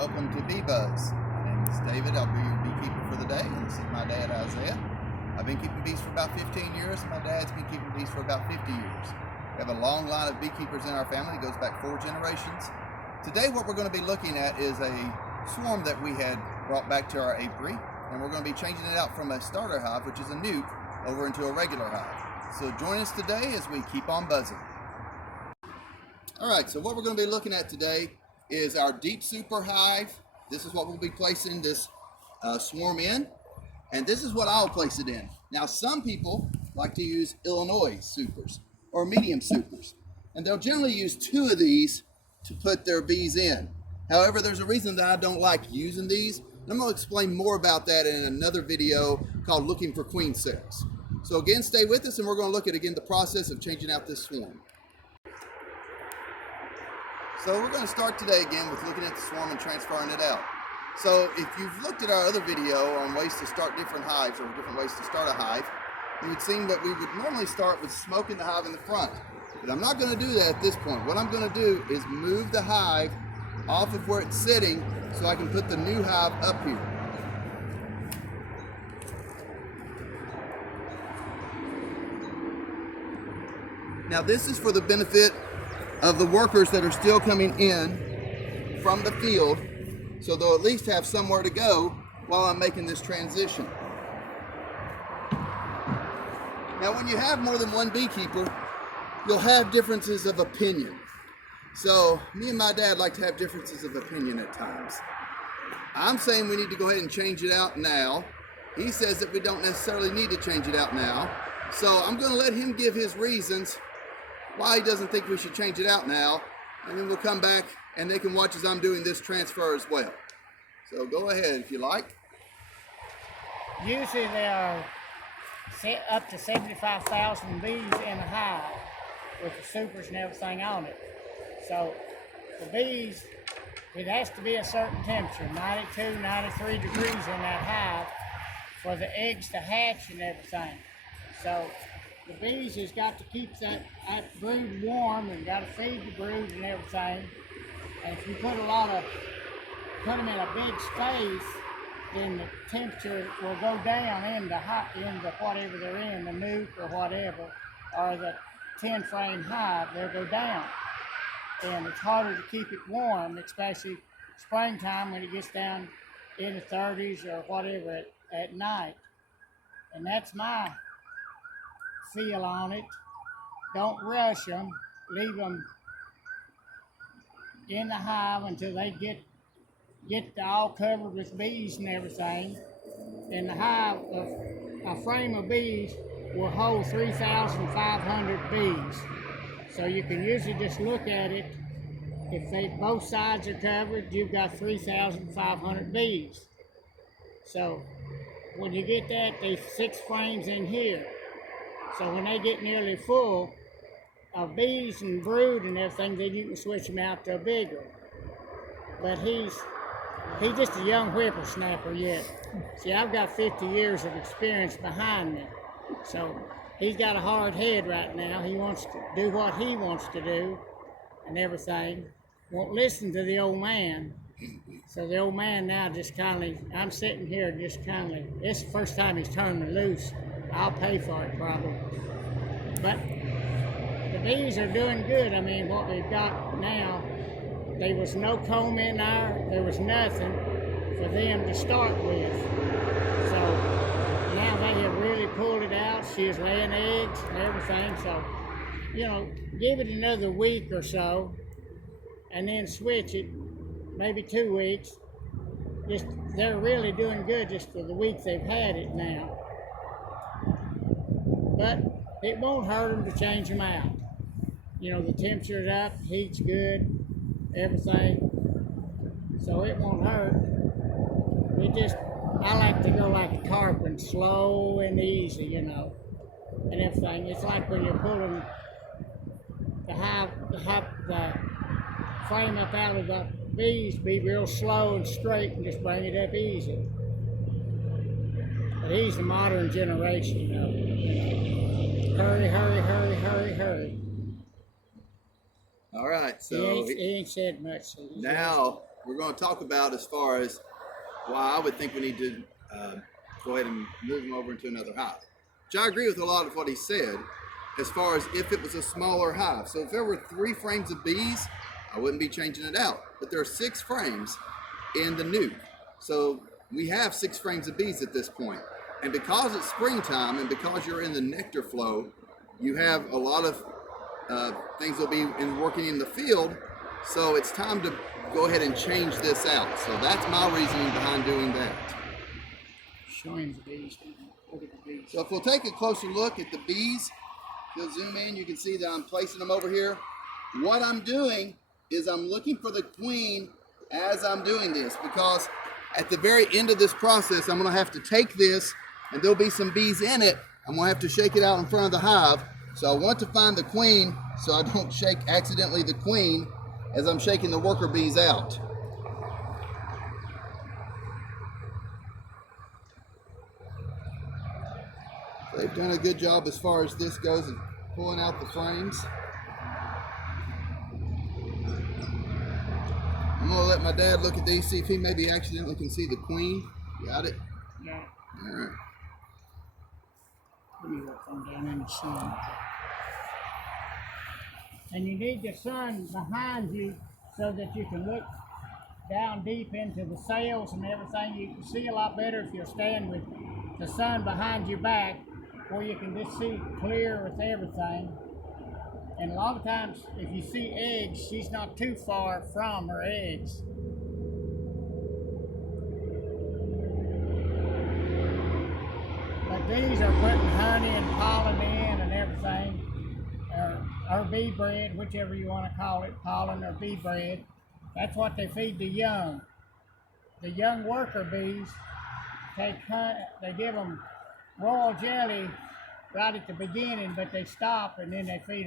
Welcome to Bee Buzz. My name is David. I'll be your beekeeper for the day, and this is my dad, Isaiah. I've been keeping bees for about 15 years, and my dad's been keeping bees for about 50 years. We have a long line of beekeepers in our family that goes back 4 generations. Today what we're going to be looking at is a swarm that we had brought back to our apiary, and we're going to be changing it out from a starter hive, which is a nuke, over into a regular hive. So join us today as we keep on buzzing. Alright, so what we're going to be looking at today is our deep super hive. This is what we'll be placing this swarm in, and this is what I'll place it in. Now some people like to use Illinois supers or medium supers, and they'll generally use 2 of these to put their bees in. However, there's a reason that I don't like using these, and I'm going to explain more about that in another video called Looking for Queen Cells. So again, stay with us and we're going to look at again the process of changing out this swarm. So we're going to start today again with looking at the swarm and transferring it out. So if you've looked at our other video on ways to start different hives or different ways to start a hive, you would see that we would normally start with smoking the hive in the front. But I'm not going to do that at this point. What I'm going to do is move the hive off of where it's sitting so I can put the new hive up here. Now this is for the benefit of the workers that are still coming in from the field, so they'll at least have somewhere to go while I'm making this transition. Now when you have more than one beekeeper, you'll have differences of opinion. So me and my dad like to have differences of opinion at times. I'm saying we need to go ahead and change it out now. He says that we don't necessarily need to change it out now. So I'm going to let him give his reasons why he doesn't think we should change it out now, and then we'll come back and they can watch as I'm doing this transfer as well. So go ahead if you like. Usually there are up to 75,000 bees in a hive with the supers and everything on it. So the bees, it has to be a certain temperature, 92, 93 degrees in that hive for the eggs to hatch and everything. So the bees has got to keep that brood warm and got to feed the brood and everything. And if you put them in a big space, then the temperature will go down in the whatever they're in, the nuke or whatever, or the 10 frame hive, they'll go down. And it's harder to keep it warm, especially springtime when it gets down in the 30s or whatever at night. And that's my feel on it. Don't rush them. Leave them in the hive until they get all covered with bees and everything. And the hive, a frame of bees will hold 3,500 bees. So you can usually just look at it. If both sides are covered, you've got 3,500 bees. So when you get that, there's 6 frames in here. So when they get nearly full of bees and brood and everything, then you can switch them out to a bigger. But he's just a young whippersnapper yet. See, I've got 50 years of experience behind me. So he's got a hard head right now. He wants to do what he wants to do and everything. Won't listen to the old man. So the old man now just kindly, I'm sitting here just kindly, it's the first time he's turned me loose. I'll pay for it probably. But the bees are doing good. I mean, what we've got now, there was no comb in there was nothing for them to start with. So now they have really pulled it out. She is laying eggs and everything. So, you know, give it another week or so and then switch it, maybe 2 weeks. They're really doing good just for the week they've had it now. But it won't hurt them to change them out. You know, the temperature's up, heat's good, everything. So it won't hurt. I like to go like a tarpon, slow and easy, you know, and everything. It's like when you're pulling the frame up out of the bees, be real slow and straight and just bring it up easy. But he's the modern generation, you know. Hurry, hurry, hurry, hurry, hurry. All right, so he ain't said much. So now we're going to talk about as far as why I would think we need to go ahead and move them over into another hive. Which I agree with a lot of what he said as far as if it was a smaller hive. So if there were 3 frames of bees, I wouldn't be changing it out. But there are 6 frames in the nuke. So we have 6 frames of bees at this point. And because it's springtime and because you're in the nectar flow, you have a lot of things will be working in the field. So it's time to go ahead and change this out. So that's my reasoning behind doing that. Showing the bees. Look at the bees. So if we'll take a closer look at the bees, if you'll zoom in, you can see that I'm placing them over here. What I'm doing is I'm looking for the queen as I'm doing this, because at the very end of this process, I'm going to have to take this, and there'll be some bees in it. I'm going to have to shake it out in front of the hive. So I want to find the queen so I don't shake accidentally the queen as I'm shaking the worker bees out. They've done a good job as far as this goes of pulling out the frames. I'm going to let my dad look at these, see if he maybe accidentally can see the queen. Got it? Yeah. All right. Let me look them down in the sun. And you need the sun behind you so that you can look down deep into the cells and everything. You can see a lot better if you stand with the sun behind your back, where you can just see clear with everything. And a lot of times, if you see eggs, she's not too far from her eggs. But these are putting honey and pollen in and everything, or bee bread, whichever you want to call it, pollen or bee bread. That's what they feed the young. The young worker bees take honey, they give them royal jelly right at the beginning, but they stop and then they feed